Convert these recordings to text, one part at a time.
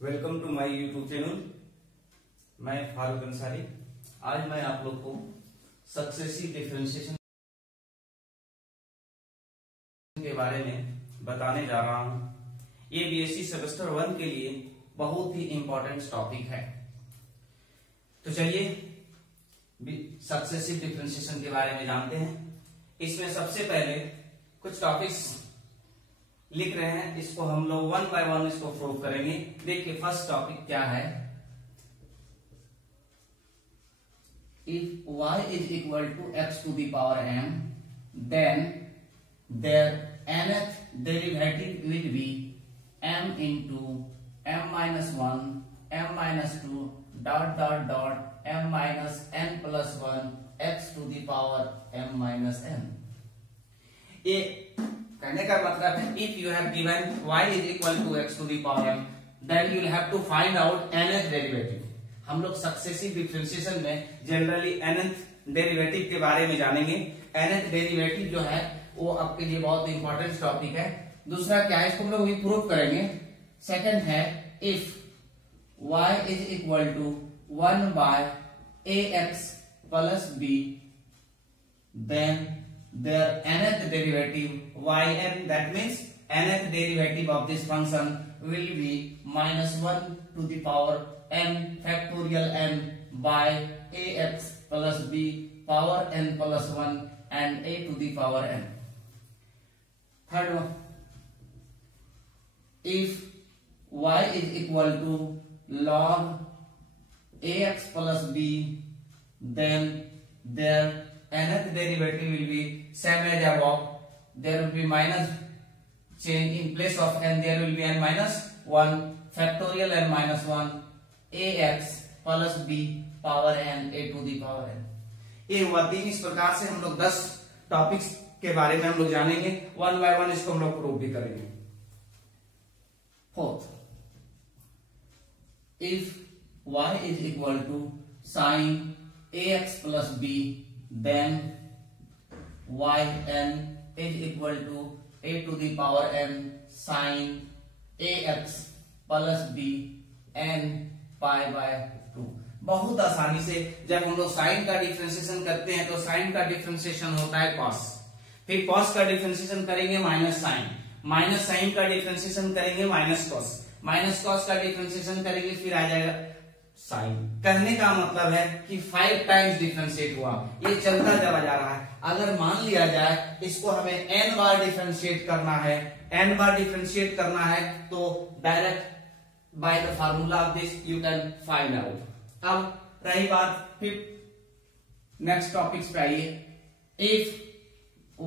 Welcome to my YouTube channel. मैं फारूक अंसारी। आज मैं आप लोग को सक्सेसिव डिफरेंशिएशन के बारे में बताने जा रहा हूं। ये बीएससी सेमेस्टर 1 के लिए बहुत ही इंपॉर्टेंट टॉपिक है। तो चलिए सक्सेसिव डिफरेंशिएशन के बारे में जानते हैं। इसमें सबसे पहले कुछ टॉपिक्स लिख रहे हैं, इसको हम लोग वन बाय वन इसको प्रूव करेंगे। देखिए फर्स्ट टॉपिक क्या है। If y is equal to x to the power m, then their nth derivative will be m into m minus 1 m minus 2 dot dot dot m minus n plus 1 x to the power m minus n। ये कहने का मतलब है if you have given y is equal to x to the power m, then you will have to find out nth derivative. हम लोग successive differentiation में generally nth derivative के बारे में जानेंगे। nth डेरिवेटिव जो है वो आपके लिए बहुत इंपॉर्टेंट टॉपिक है। दूसरा क्या है, इसको हम लोग भी प्रूव करेंगे। सेकंड है if y is equal to 1 by ax plus b, then their nth derivative yn, that means nth derivative of this function will be minus 1 to the power n factorial n by ax plus b power n plus 1 and a to the power n. Third one, if y is equal to log ax plus b, then their nth derivative will be same as above. There will be minus change in place of n, there will be n minus 1 factorial n minus 1 ax plus b power n a to the power n। ये हुआ तीन। इस प्रकार से हम लोग 10 topics के बारे में हम लोग जानेंगे। वन बाय वन इसको हम लोग प्रूव भी करेंगे। Fourth, if y is equal to sin ax plus b, then yn is equal to a to the power n sin ax plus b n pi by 2। बहुत आसानी से जब हम लोग साइन का डिफरेंशिएशन करते हैं तो साइन का डिफरेंशिएशन होता है कॉस, फिर कॉस का डिफरेंशिएशन करेंगे माइनस साइन, माइनस साइन का डिफरेंशिएशन करेंगे माइनस कॉस, माइनस कॉस का डिफरेंशिएशन करेंगे फिर आ जाएगा साइन। कहने का मतलब है कि 5 टाइम्स डिफरेंशिएट हुआ, ये चलता चला जा रहा है। अगर मान लिया जाए इसको हमें n बार डिफरेंशिएट करना है, n बार डिफरेंशिएट करना है तो direct by the formula of this you can find out. अब रही बात फिर नेक्स्ट टॉपिक्स पे आइए। If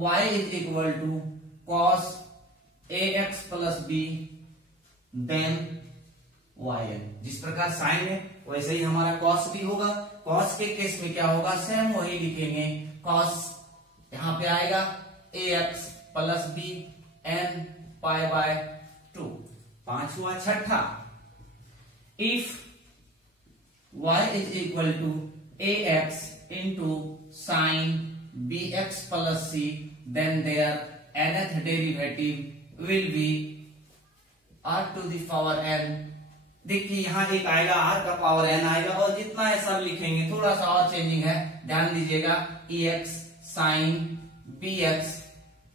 y is equal to cos ax plus b, then yn। जिस प्रकार साइन है वैसे ही हमारा कॉस भी होगा। कॉस के केस में क्या होगा, सेम वही लिखेंगे। कॉस यहां पे आएगा ax plus b n pi by 2। पांचवा छठा, if y is equal to ax into sine bx plus c, then their nth derivative will be r to the power n। देखिए यहाँ एक आएगा r का पावर n आएगा और जितना है सब लिखेंगे। थोड़ा सा और चेंजिंग है, ध्यान दीजिएगा। ex sine bx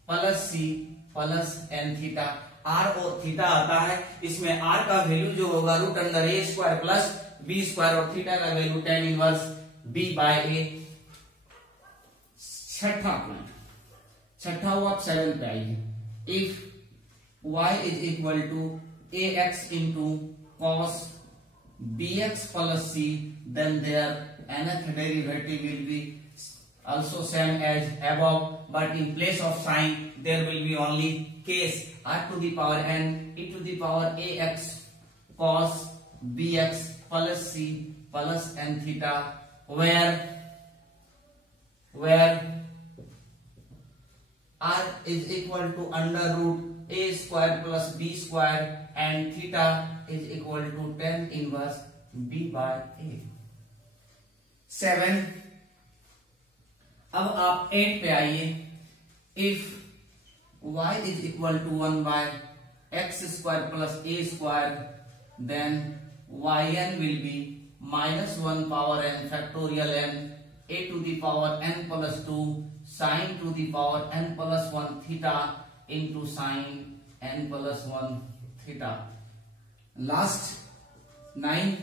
plus c plus n theta. r और थीटा आता है, इसमें r का वैल्यू जो होगा root under a square plus b square और थीटा का value tan inverse b by a। छठा हुआ 7 पे आइए। If y is equal to ax into cos bx plus c, then their nth derivative will be also same as above, but in place of sign there will be only case r to the power n e to the power ax cos bx plus c plus n theta, where r is equal to under root a square plus b square and theta is equal to tan inverse b by a। 7। अब आप 8 पे आइए। If y is equal to 1 by x square plus a square then yn will be minus 1 power n factorial n a to the power n plus 2 sin to the power n plus 1 theta into sin n plus 1 theta. Last 9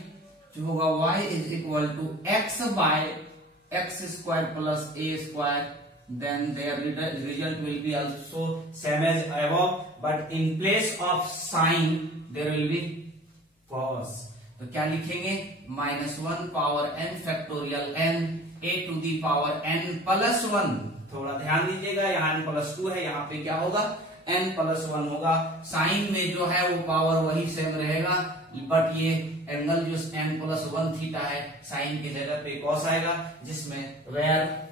जो होगा y is equal to x by x square plus a square, then their result will be also same as above, but in place of sin there will be cos. तो क्या लिखेंगे, -1 power n factorial n a to the power n plus 1. थोड़ा ध्यान दीजिएगा, यहाँ n plus 2 है, यहाँ पे क्या होगा n प्लस 1 होगा. साइन में जो है वो पावर वही सेम रहेगा, बट ये एंगल जो n प्लस 1 थीटा है साइन की जगह पे कॉस आएगा, जिसमें where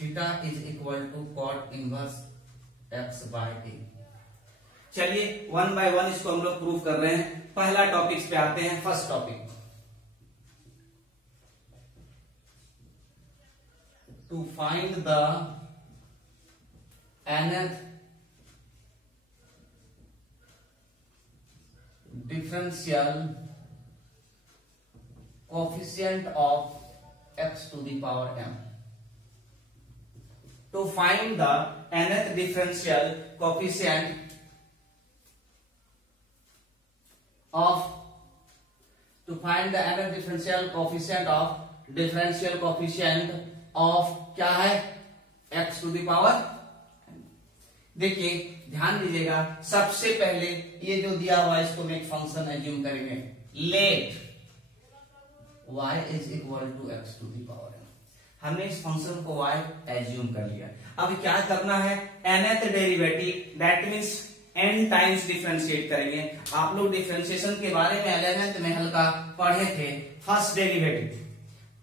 theta is equal to cot inverse x by a. चलिए 1 बाय 1 इसको हम लोग प्रूव कर रहे हैं. पहला टॉपिक पे आते हैं. First topic, to find the nth differential coefficient of x to the power m. To find the nth differential coefficient of differential coefficient of क्या है x टू द पावर. देखिए ध्यान दीजिएगा, सबसे पहले ये जो दिया हुआ है इसको हम एक फंक्शन एज्यूम करेंगे. Let y is equal to x to the power m. हमने इस फंक्शन को y एज्यूम कर लिया. अब क्या करना है, nth derivative, that means n times differentiate करेंगे. आप लोग डिफरेंशिएशन के बारे में 11th में हल्का पढ़े थे. फर्स्ट डेरिवेटिव,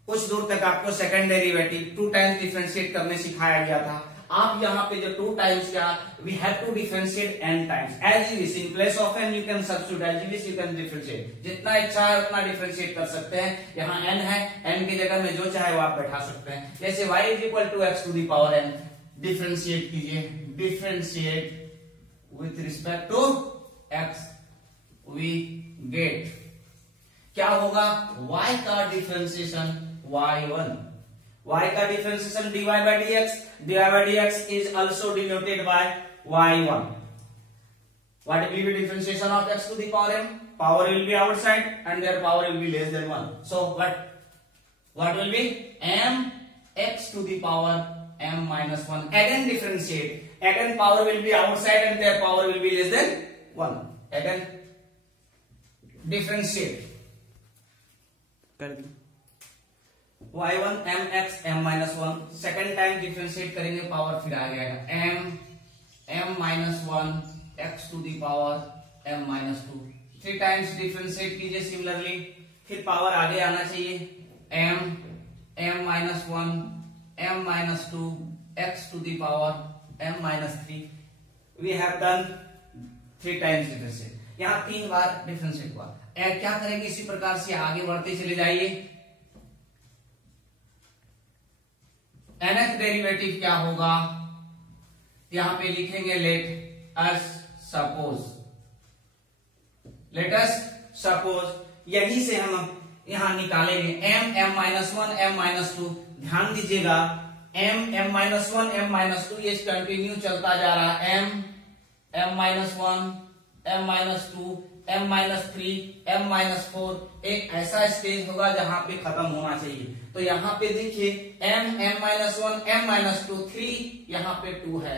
कुछ दूर तक आपको सेकंड डेरिवेटिव 2 टाइम्स डिफरेंशिएट करने सिखाया गया था. आप यहाँ पे जो 2 टाइम्स क्या, we have to differentiate n times. As you wish, in place of n you can substitute, as you wish you can differentiate. जितना इच्छा है उतना डिफरेंशिएट कर सकते हैं. यहाँ n है, n की जगह में जो चाहे वो आप बैठा सकते हैं. जैसे y is equal to x to the power n, differentiate कीजिए. Differentiate with respect to x, we get क्या होगा, y का डिफरेंशिएशन y1, y का differentiation dy by dx, dy by dx is also denoted by y1. What will be differentiation of x to the power m? Power will be outside and their power will be less than 1. So what will be m x to the power m minus 1. Again differentiate. Again power will be outside and their power will be less than 1. Again differentiate. y1 mx m minus 1. Second time differentiate करेंगे, power फिर आ जाएगा m minus 1 x to the power m minus 2. 3 times differentiate कीजिए similarly, फिर power आगे आना चाहिए. m minus 1 m minus 2 x to the power m minus 3. We have done 3 times differentiate. यहाँ 3 बार differentiate हुआ. क्या करेंगे, इसी प्रकार से आगे बढ़ते चले जाइए. nth डेरिवेटिव क्या होगा, यहां पे लिखेंगे लेट अस सपोज. यही से हम यहां निकालेंगे m minus 1 m minus 2. ध्यान दीजिएगा, m minus 1 m minus 2 ये कंटिन्यू चलता जा रहा है. m minus 1 m minus 2 m minus 3 m minus 4. एक ऐसा स्टेज होगा जहां पे खत्म होना चाहिए. तो यहाँ पे देखिए m minus 1 m minus 2 3, यहाँ पे 2 है.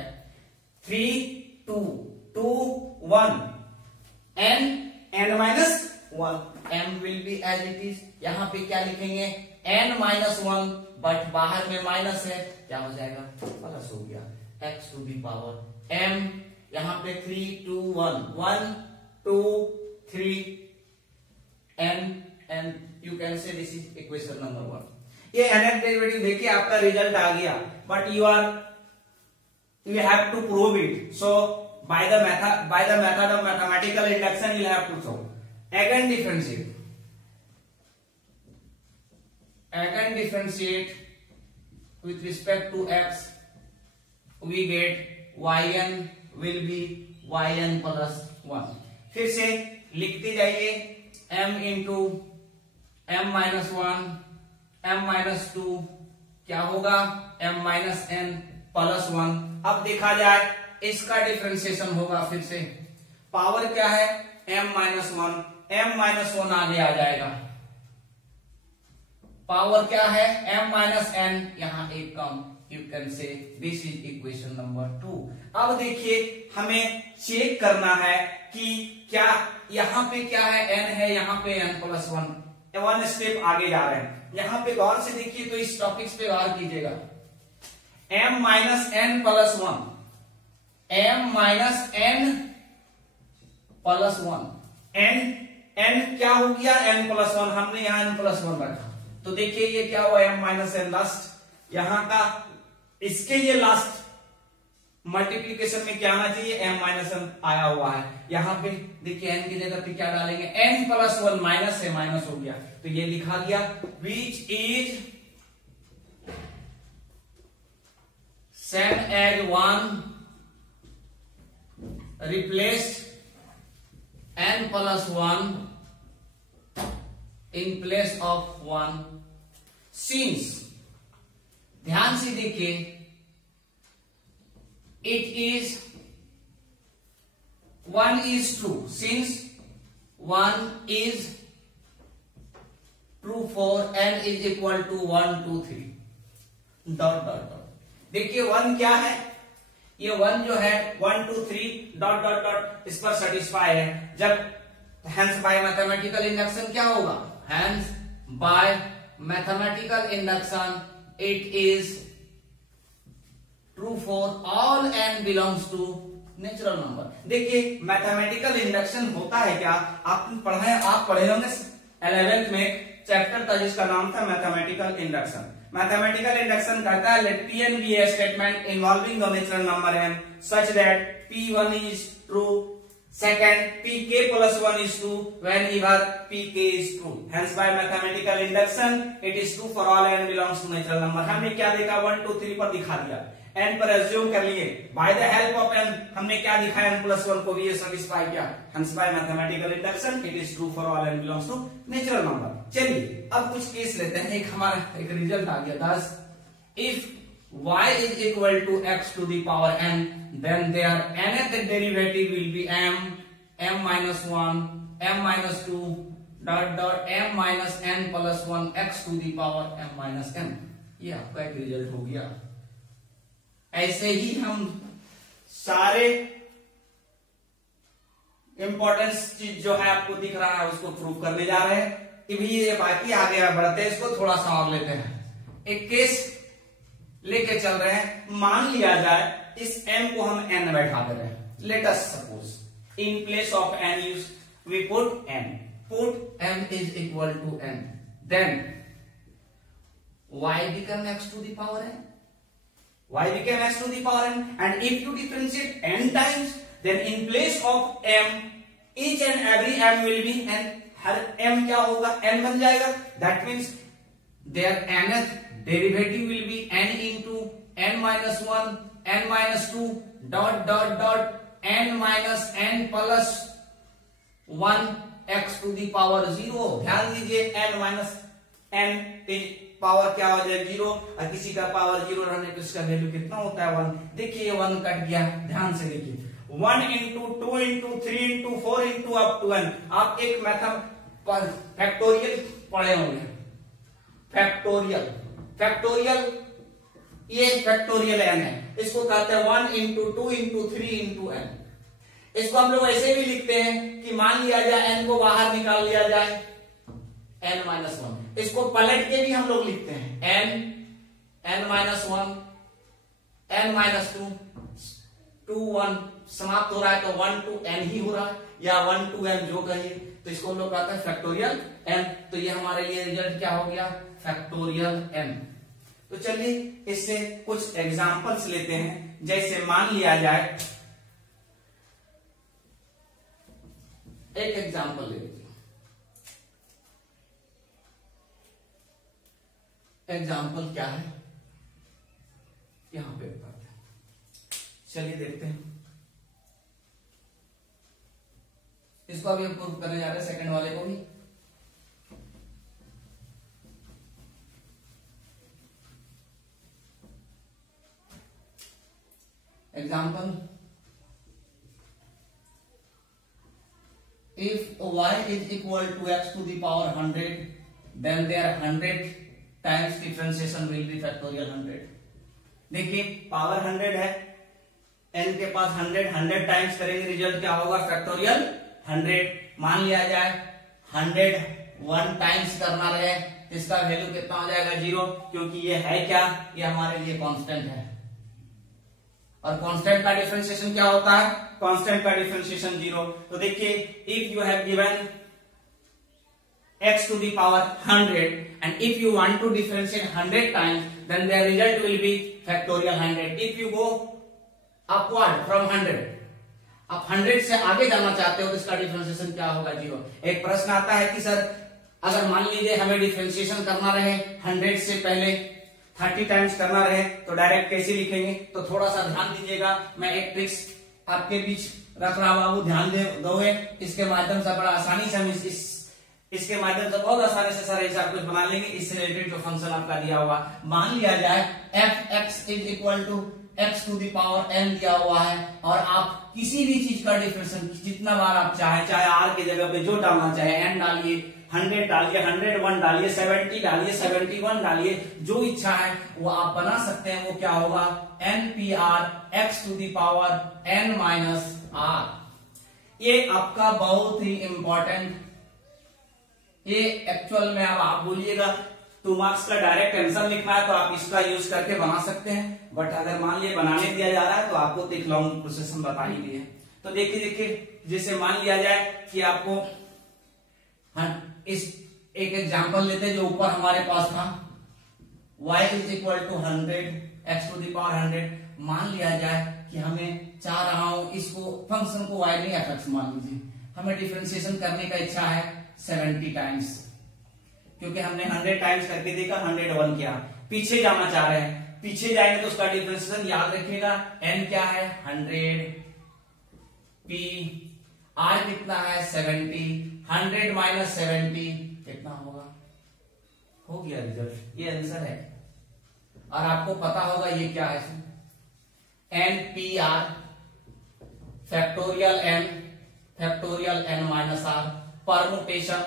3 2 2 1 n minus 1. m will be as it is. यहाँ पे क्या लिखेंगे, n minus 1, बट बाहर में माइनस है, क्या हो जाएगा, प्लस हो गया. x to the power m, यहाँ पे 3 2 1 1 2 3 and you can say this is equation number 1. ये nth डेरिवेटिव देखिए आपका रिजल्ट आ गया, but you have to prove it. So by the method of mathematical induction you have to solve. Again differentiate with respect to x, we get yn will be yn plus 1। फिर से लिखते जाइए m into m minus 1 m minus 2 क्या होगा m minus n plus 1। अब देखा जाए इसका डिफरेंशिएशन होगा, फिर से पावर क्या है m माइनस 1 आगे आ जाएगा, पावर क्या है m माइनस n, यहां एक कम, you can say this is equation number 2। अब देखिए हमें चेक करना है कि क्या यहाँ पे क्या है n है, यहाँ पे n प्लस 1 स्टेप आगे जा रहे हैं। यहाँ पे गौर से देखिए तो इस टॉपिक्स पे गौर कीजिएगा, m minus n plus 1, m minus n plus 1, n क्या हो गया n प्लस 1, हमने यहाँ n प्लस 1 रखा, तो देखिए ये क्या हुआ m माइनस n लास्ट, यहाँ का इसके ये लास्ट मल्टीप्लीकेशन में क्या आना चाहिए m माइनस n आया हुआ है, यहाँ पे देखिए n की जगह पे क्या डालेंगे n प्लस 1, माइनस से माइनस हो गया तो ये लिखा गया which is same as 1 replace n plus 1 in place of 1 since, ध्यान से देखिए, it is 1 is true, since 1 is true for n is equal to 1 2 3 dot dot dot. देखिए 1 क्या है, ये 1 जो है 1 2 3 डॉट डॉट डॉट इस पर सेटिस्फाई है, जब हेंस बाय मैथमेटिकल इंडक्शन क्या होगा, hence bye mathematical induction it is true for all n belongs to natural number. देखिए मैथमेटिकल इंडक्शन होता है क्या, आप पढ़े होंगे 11th में चैप्टर था जिसका नाम था मैथमेटिकल इंडक्शन। मैथमेटिकल इंडक्शन कहता है late Pn be a statement involving the natural number n such that P1 is true, second Pk plus 1 is true whenever Pk is true, hence by mathematical induction it is true for all n belongs to natural number। हमने क्या देखा 1 2 3 पर दिखा दिया, n पर assume कर लिए, by the help of n हमने क्या दिखाया n प्लस 1 को भी ये सेटिस्फाई किया, hence by mathematical induction it is true for all n belongs to natural number। चलिए अब कुछ केस लेते हैं, एक हमारा एक रिजल्ट आ गया 10, if y is equal to x to the power n then their nth derivative will be m minus 1 m minus 2 dot dot m minus n plus 1 x to the power m minus n। ये आपका एक result हो गया। ऐसे ही हम सारे important चीज जो है आपको दिख रहा है उसको प्रूव करने जा रहे हैं कि भी ये बाकी आगे बढ़ते हैं, इसको थोड़ा सा और लेते हैं। एक केस लेके चल रहे हैं, मान लिया जाए इस m को हम n बैठा दे रहे हैं, let us suppose in place of n we put m is equal to n, then y become x to the power n, y became x to the power n, and if you differentiate n times then in place of m each and every m will be n, her m क्या होगा n बन जाएगा, that means their nth derivative will be n into n minus 1 n minus 2 dot dot dot n minus n plus 1 x to the power 0। ध्यान दीजिए n minus n power क्या हो जाए 0, और किसी का पावर 0 रहने पे उसका वैल्यू कितना होता है 1। देखिए 1 कट गया, ध्यान से देखिए 1 into 2 into 3 into 4 into up to n। आप एक मेथड फैक्टोरियल पढ़े होंगे, फैक्टोरियल ये फैक्टोरियल n है, इसको कहते हैं 1 into 2 into 3 into n। इसको हम लोग ऐसे भी लिखते हैं कि मान लिया जाए n को बाहर निकाल लिया जाए n minus 1, इसको पलट के भी हम लोग लिखते हैं n minus 1 n minus 2 2 1 समाप्त हो रहा है तो 1 to n ही हो रहा है, या 1 to n जो कहिए, तो इसको हम लोग कहते हैं फैक्टोरियल n। तो ये हमारे लिए रिजल्ट क्या हो गया फैक्टोरियल n। तो चलिए इससे कुछ एग्जांपल्स लेते हैं, जैसे मान लिया जाए एक एग्जांपल ले लीजिए, एग्जांपल क्या है यहां पे बताते हैं, चलिए देखते हैं। इसको अभी हम प्रूव करने जा रहे हैं सेकंड वाले को भी। Example, if y is equal to x to the power 100, then their 100 times differentiation will be factorial 100। देखिए पावर 100 है, n के पास 100 टाइम्स करेंगे रिजल्ट क्या होगा, फैक्टोरियल 100। मान लिया जाए 100 1 टाइम्स करना रहे, इसका वैल्यू कितना हो जाएगा 0, क्योंकि ये है क्या, ये हमारे लिए कांस्टेंट है। और कांस्टेंट का डिफरेंशिएशन क्या होता है, कांस्टेंट का डिफरेंशिएशन 0। तो देखिए if you have given x to the power 100 and if you want to differentiate 100 times, then the result will be factorial 100। if you go upward from 100, आप 100 से आगे जाना चाहते हो तो इसका डिफरेंशिएशन क्या होगा 0। एक प्रश्न आता है कि सर अगर मान लीजिए हमें डिफरेंशिएशन करना रहे 100 से पहले 30 टाइम्स करना रहे तो डायरेक्ट कैसे लिखेंगे, तो थोड़ा सा ध्यान दीजिएगा, मैं एक ट्रिक्स आपके बीच रख रहा हूं, वो ध्यान दोगे, इसके माध्यम से बड़ा आसानी से हम इसके माध्यम से बहुत आसानी से सारे हिसाब कुछ बना लेंगे। इससे रिलेटेड जो फंक्शन आपका दिया हुआ, मान लिया जाए f(x) is equal to x to the power n दिया हुआ है, और आप किसी भी चीज का डिफरेंशिएशन जितना बार आप चाहे r की जगह पे जो डालना चाहे, n डालिए, 100 डालिए, 101 डालिए, 70 डालिए, 71 डालिए, जो इच्छा है वो आप बना सकते हैं। वो क्या होगा, npr x to the power n minus r। ये आपका बहुत ही इंपॉर्टेंट, ये एक्चुअल में अब आप बोलिएगा 2 मार्क्स का डायरेक्ट आंसर लिखना है तो आप इसका यूज करके बना सकते हैं, बट अगर मान लिया बनाने दिया जा रहा है तो आपको एक लॉन्ग प्रोसेस हम बता ही दिए। तो देखिए जैसे मान लिया जाए कि आपको इस एक एग्जांपल लेते हैं जो ऊपर हमारे पास था, y is equal to 100 x to the power 100। मान लिया जाए कि हमें चाह रहा हूं इसको फंक्शन को y नहीं fx मान लीजिए, हमें डिफरेंशिएशन करने का इच्छा है 70 टाइम्स, क्योंकि हमने 100 टाइम्स करके देखा 101 किया, पीछे जाना चाह रहे हैं, पीछे जाएंगे तो उसका डिफरेंशिएशन याद रखिएगा, n क्या है 100, p r कितना है 70, 100 माइनस 70 कितना होगा, हो गया रिजल्ट, ये आंसर है। और आपको पता होगा ये क्या है, npr factorial n minus r permutation।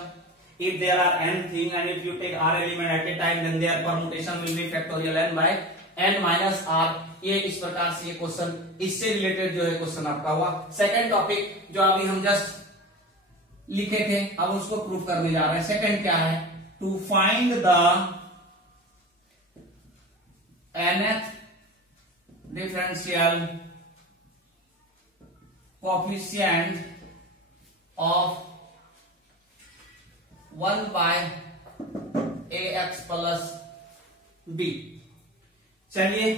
if there are n thing and if you take r element at a time, then their permutation will be factorial n by n minus r। ये इस प्रकार से ये question इससे related जो है question आपका हुआ। सेकंड टॉपिक जो अभी हम जस्ट लिखे थे, अब उसको प्रूव करने जा रहे हैं। सेकंड क्या है, to find the nth differential coefficient of 1 by ax plus b। चलिए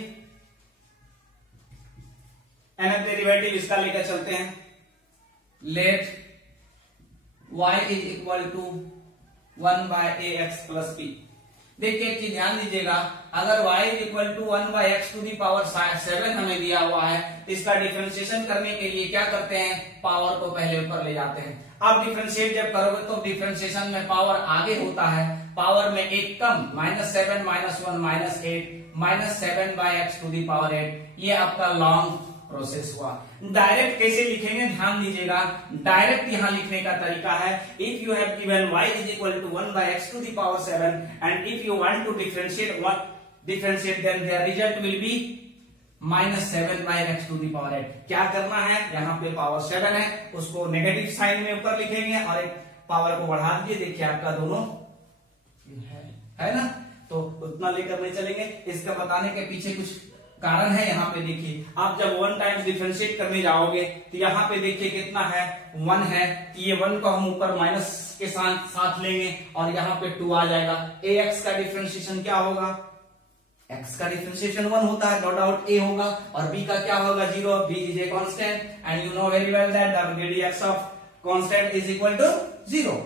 nth डेरिवेटिव इसका लेकर चलते हैं। Let y is equal to 1 by ax plus b। देखिए एक चीज ध्यान दीजिएगा, अगर y is equal to 1 by x to the power 7 हमें दिया हुआ है, इसका डिफरेंशिएशन करने के लिए क्या करते हैं, पावर को पहले ऊपर ले जाते हैं। आप डिफरेंशिएट जब करोगे तो डिफरेंशिएशन में पावर आगे होता है, पावर में एक कम, -7 -1 -8 -7 by x to the power 8। ये आपका लॉन्ग प्रोसेस हुआ। डायरेक्ट कैसे लिखेंगे ध्यान दीजिएगा, डायरेक्ट यहां लिखने का तरीका है, if you have given y is equal to 1 by x to the power 7 and if you want to differentiate then the result will be -7 by x to the power 8। क्या करना है, यहाँ पे पावर 7 है, उसको नेगेटिव साइन में ऊपर लिखेंगे और एक पावर को बढ़ा दीजिए। देखिए आपका दोनों है ना, तो उतना लेकर नहीं चलेंगे, इसका बताने के पीछे कुछ कारण है। यहाँ पे देखिए आप जब 1 टाइम्स डिफरेंशिएट करने जाओगे तो यहाँ पे देखिए कितना है 1 है, तो ये 1 को हम ऊपर माइनस के साथ लेंगे और यहाँ पे 2 आ जाएगा। ax का डिफरेंशिएशन क्या होगा, x का डिफरेंशिएशन 1 होता है, नो डाउट a होगा, और b का क्या होगा 0। b is a constant and you know very well that the radius of constant is equal to 0।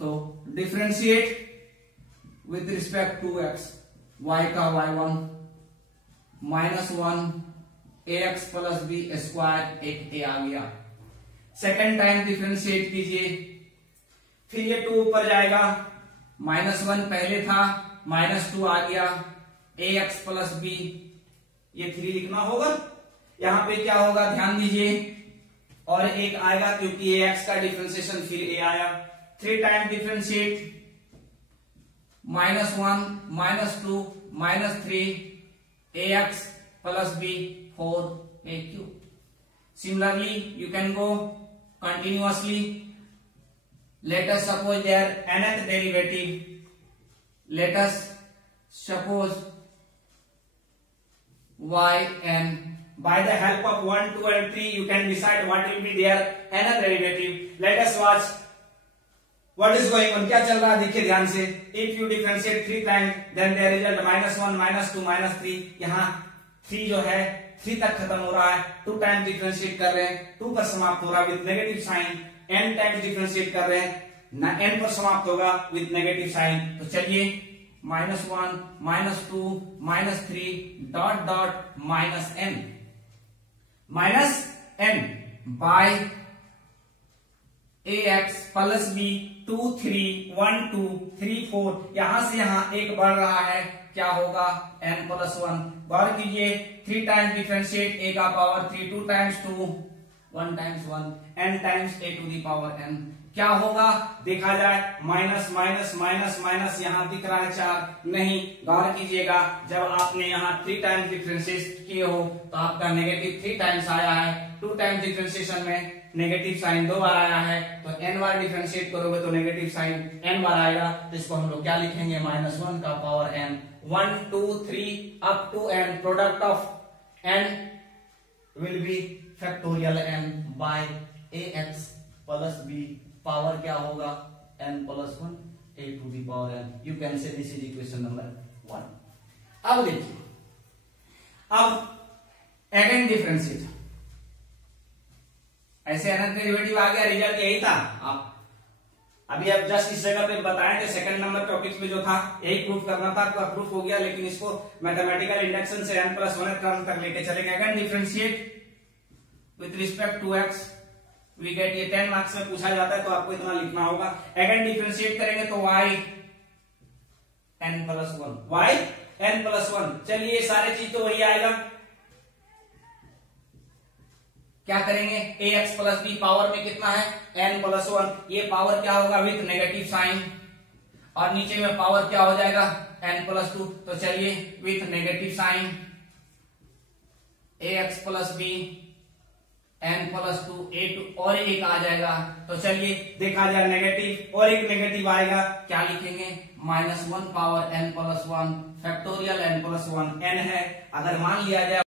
तो differentiate with respect to x, y का y1 -1 ax plus b square, एक a आ गया। सेकेंड टाइम डिफरेंशिएट कीजिए, फिर ये 2 ऊपर जाएगा, -1 पहले था, -2 आ गया, ax प्लस बी, ये 3 लिखना होगा। यहां पे क्या होगा ध्यान दीजिए, और एक आएगा क्योंकि ax का डिफरेंशिएशन फिर a आया, 3 time differentiate, -1 -2 -3 ax plus b 4aq. Similarly, you can go continuously. Let us suppose their nth derivative. Let us suppose yn. By the help of 1, 2 and 3, you can decide what will be their nth derivative. Let us watch what is going on. क्या चल रहा है देखिए ध्यान से. If you differentiate 3 times, then the result -1 -2 -3. यहाँ 3 जो है 3 तक खत्म हो रहा है, 2 टाइम्स डिफरेंशिएट कर रहे हैं, 2 पर समाप्त हो रहा है with negative sign, n times differentiate कर रहे हैं ना, n पर समाप्त होगा विद नेगेटिव साइन। तो चलिए -1 -2 -3 dot dot -n by ax plus b 2 3 1 2 3 4, यहां से यहां एक बढ़ रहा है, क्या होगा n प्लस 1। गौर कीजिए 3 टाइम्स डिफरेंशिएट a का power 3, 2 times 2 1 times 1, n times a to the power n, क्या होगा देखा जाए, माइनस माइनस माइनस माइनस, यहां दिख रहा है 4, नहीं, गौर कीजिएगा जब आपने यहां 3 टाइम्स डिफरेंशिएट किए हो तो आपका नेगेटिव 3 टाइम्स आया है, 2 टाइम्स डिफरेंशिएशन में नेगेटिव साइन 2 बार आया है, तो n बार डिफरेंशिएट करोगे तो नेगेटिव साइन n बार आएगा, तो इसको हम लोग क्या लिखेंगे, -1 का power n, 1 2 3 up to n, product of n will be factorial n by ax plus b, power क्या होगा n plus 1 a to the power n। You can say this is equation number 1। अब देखिए, अब again differentiate, ऐसे अनंत derivative आ गया, result यही था। आप अभी आप जस्ट इस जगह पे बताए थे, सेकंड नंबर टॉपिक में जो था यही प्रूफ करना था, आपका प्रूफ हो गया, लेकिन इसको मैथमेटिकल इंडक्शन से n प्लस 1 टर्म तक लेके चलेंगे। Again differentiate with respect to x, we get, ये 10 मार्क्स में पूछा जाता है तो आपको इतना लिखना होगा। अगेन डिफरेंशिएट करेंगे तो y n plus 1, y n plus 1, चलिए सारे चीज तो वही आएगा, क्या करेंगे, ax प्लस b, पावर में कितना है n प्लस 1, ये पावर क्या होगा विथ नेगेटिव साइन, और नीचे में पावर क्या हो जाएगा n प्लस 2, तो चलिए with negative sign ax plus b n plus 2 a2, और एक आ जाएगा, तो चलिए देखा जाए नेगेटिव और एक नेगेटिव आएगा, क्या लिखेंगे, -1 power n plus 1 factorial n plus 1 n है। अगर मान लिया जाए